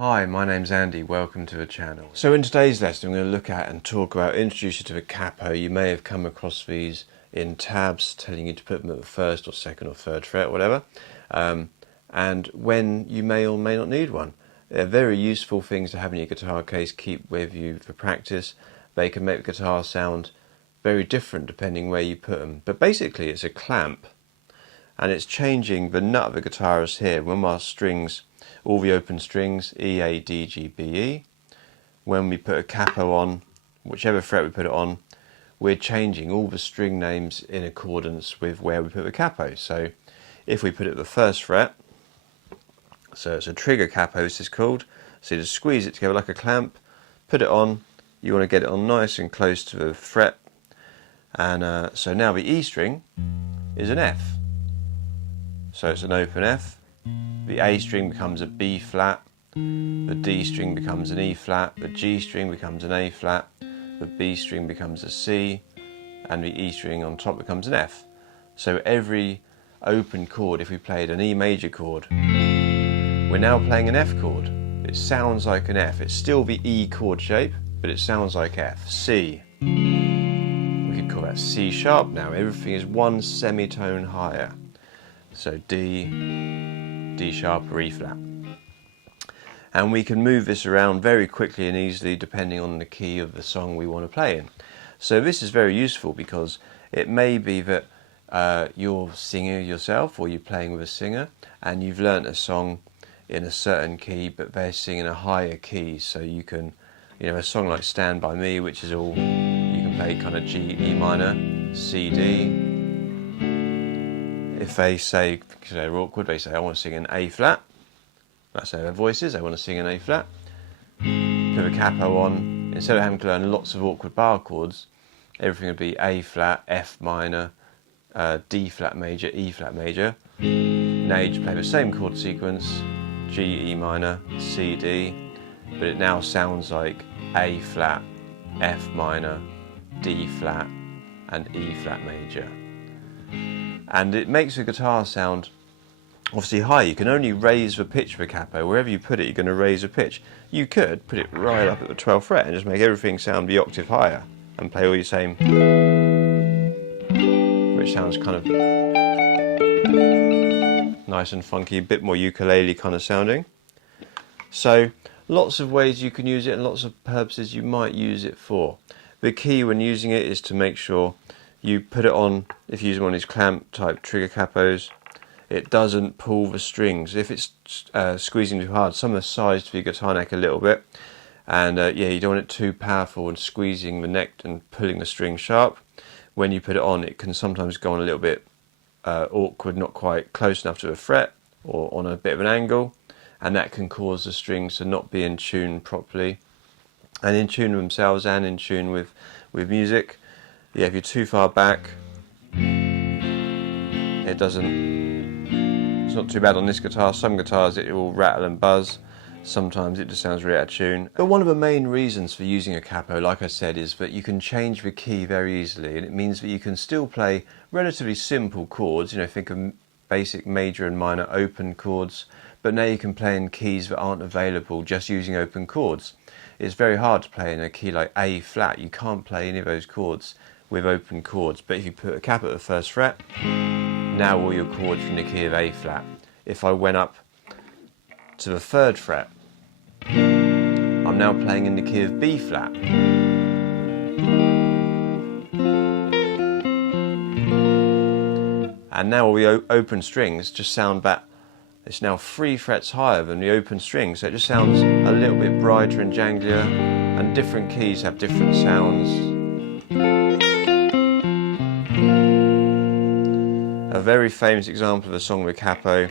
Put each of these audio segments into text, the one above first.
Hi, my name's Andy, welcome to the channel. So in today's lesson I'm going to look at and talk about, introduce you to the capo. You may have come across these in tabs telling you to put them at the first or second or third fret, whatever, and when you may or may not need one. They're very useful things to have in your guitar case, keep with you for practice. They can make the guitar sound very different depending where you put them. But basically it's a clamp and it's changing the nut of the guitarist here. When our strings, all the open strings, E, A, D, G, B, E, when we put a capo on, whichever fret we put it on, we're changing all the string names in accordance with where we put the capo. So if we put it at the first fret, so it's a trigger capo, this is called, so you just squeeze it together like a clamp, put it on, you want to get it on nice and close to the fret, and so now the E string is an F. So it's an open F, the A string becomes a B flat, the D string becomes an E flat, the G string becomes an A flat, the B string becomes a C, and the E string on top becomes an F. So every open chord, if we played an E major chord, we're now playing an F chord. It sounds like an F. It's still the E chord shape, but it sounds like F. C. We could call that C sharp now. Everything is one semitone higher. So D, D sharp or E flat. And we can move this around very quickly and easily depending on the key of the song we want to play in. So this is very useful because it may be that you're singing yourself or you're playing with a singer and you've learnt a song in a certain key but they're singing a higher key, so you can, a song like Stand By Me, which is all, you can play kind of G, E minor, C, D. If they say, because they're awkward, they say I want to sing an A flat, that's how their voice is, they want to sing an A flat, put a capo on, instead of having to learn lots of awkward bar chords, everything would be A flat, F minor, D flat major, E flat major. Now you just play the same chord sequence, G, E minor, C, D, but it now sounds like A flat, F minor, D flat, and E flat major. And it makes the guitar sound obviously high. You can only raise the pitch of a capo. Wherever you put it, you're going to raise the pitch. You could put it right up at the 12th fret and just make everything sound the octave higher and play all your same, which sounds kind of nice and funky, a bit more ukulele kind of sounding. So lots of ways you can use it and lots of purposes you might use it for. The key when using it is to make sure you put it on, if you use one of these clamp type trigger capos, it doesn't pull the strings. If it's squeezing too hard, some of the size to your guitar neck a little bit, and you don't want it too powerful and squeezing the neck and pulling the string sharp. When you put it on, it can sometimes go on a little bit awkward, not quite close enough to the fret or on a bit of an angle, and that can cause the strings to not be in tune properly and in tune with themselves and in tune with music. Yeah, if you're too far back, it's not too bad on this guitar. Some guitars it will rattle and buzz, sometimes it just sounds really out of tune. But one of the main reasons for using a capo, like I said, is that you can change the key very easily, and it means that you can still play relatively simple chords, think of basic major and minor open chords, but now you can play in keys that aren't available just using open chords. It's very hard to play in a key like A flat. You can't play any of those chords with open chords, but if you put a capo at the first fret, now all your chords are in the key of A flat. If I went up to the third fret, I'm now playing in the key of B flat. And now all the open strings just sound back. It's now 3 frets higher than the open strings, so it just sounds a little bit brighter and janglier, and different keys have different sounds. A very famous example of a song with capo,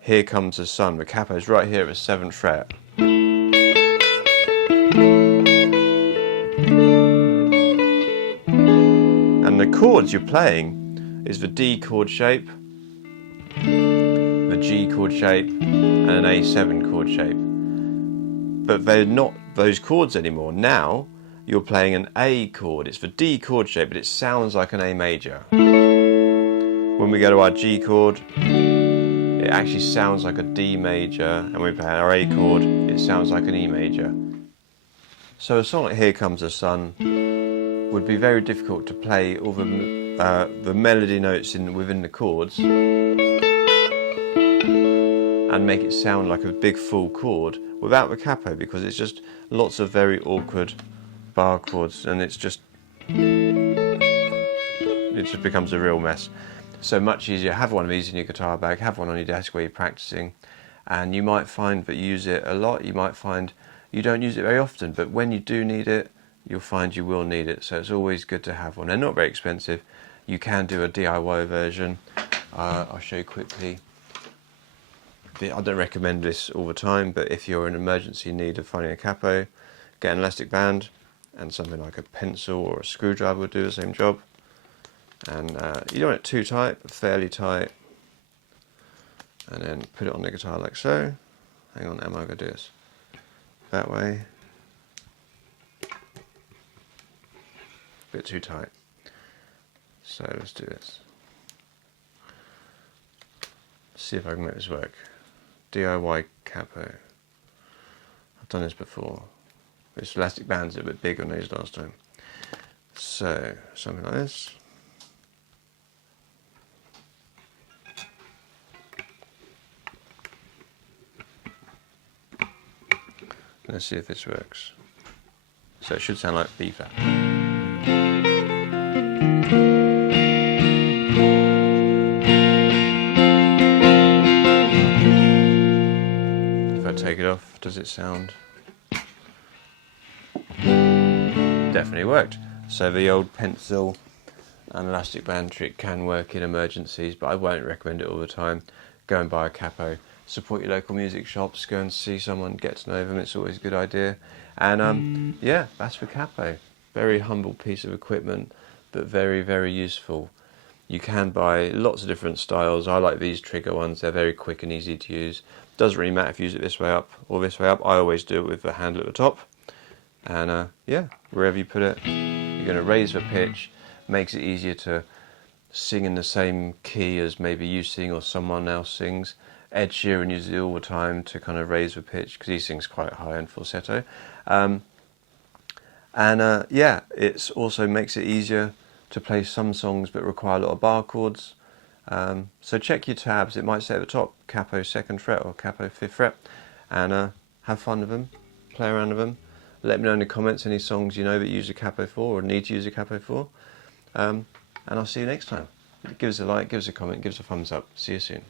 Here Comes the Sun. The capo is right here at the 7th fret. And the chords you're playing is the D chord shape, the G chord shape, and an A7 chord shape. But they're not those chords anymore. Now you're playing an A chord. It's the D chord shape, but it sounds like an A major. When we go to our G chord, it actually sounds like a D major, and we play our A chord, it sounds like an E major. So a song like Here Comes the Sun would be very difficult to play all the melody notes within the chords and make it sound like a big full chord without the capo, because it's just lots of very awkward bar chords, and it just becomes a real mess. So much easier, have one of these in your guitar bag, have one on your desk where you're practicing, and you might find that you use it a lot, you might find you don't use it very often, but when you do need it, you'll find you will need it. So it's always good to have one. They're not very expensive. You can do a DIY version. I'll show you quickly. I don't recommend this all the time, but if you're in emergency need of finding a capo, get an elastic band, and something like a pencil or a screwdriver will do the same job. And you don't want it too tight, but fairly tight. And then put it on the guitar like so. Hang on, am I going to do this? That way. Bit too tight. So let's do this. See if I can make this work. DIY capo. I've done this before. This elastic band's a bit bigger than these last time. So something like this. Let's see if this works. So it should sound like B flat. If I take it off, does it sound? Definitely worked. So the old pencil and elastic band trick can work in emergencies, but I won't recommend it all the time. Go and buy a capo. Support your local music shops, go and see someone, get to know them, it's always a good idea. And yeah, that's for capo. Very humble piece of equipment, but very, very useful. You can buy lots of different styles. I like these trigger ones, they're very quick and easy to use. Doesn't really matter if you use it this way up or this way up. I always do it with the handle at the top. And yeah, wherever you put it, you're going to raise the pitch, makes it easier to sing in the same key as maybe you sing or someone else sings. Ed Sheeran uses it all the time to kind of raise the pitch because he sings quite high and falsetto. Yeah, it also makes it easier to play some songs that require a lot of bar chords. So check your tabs. It might say at the top capo 2nd fret or capo 5th fret, and have fun with them, play around with them. Let me know in the comments any songs you know that you use a capo for or need to use a capo for. And I'll see you next time. Give us a like, give us a comment, give us a thumbs up. See you soon.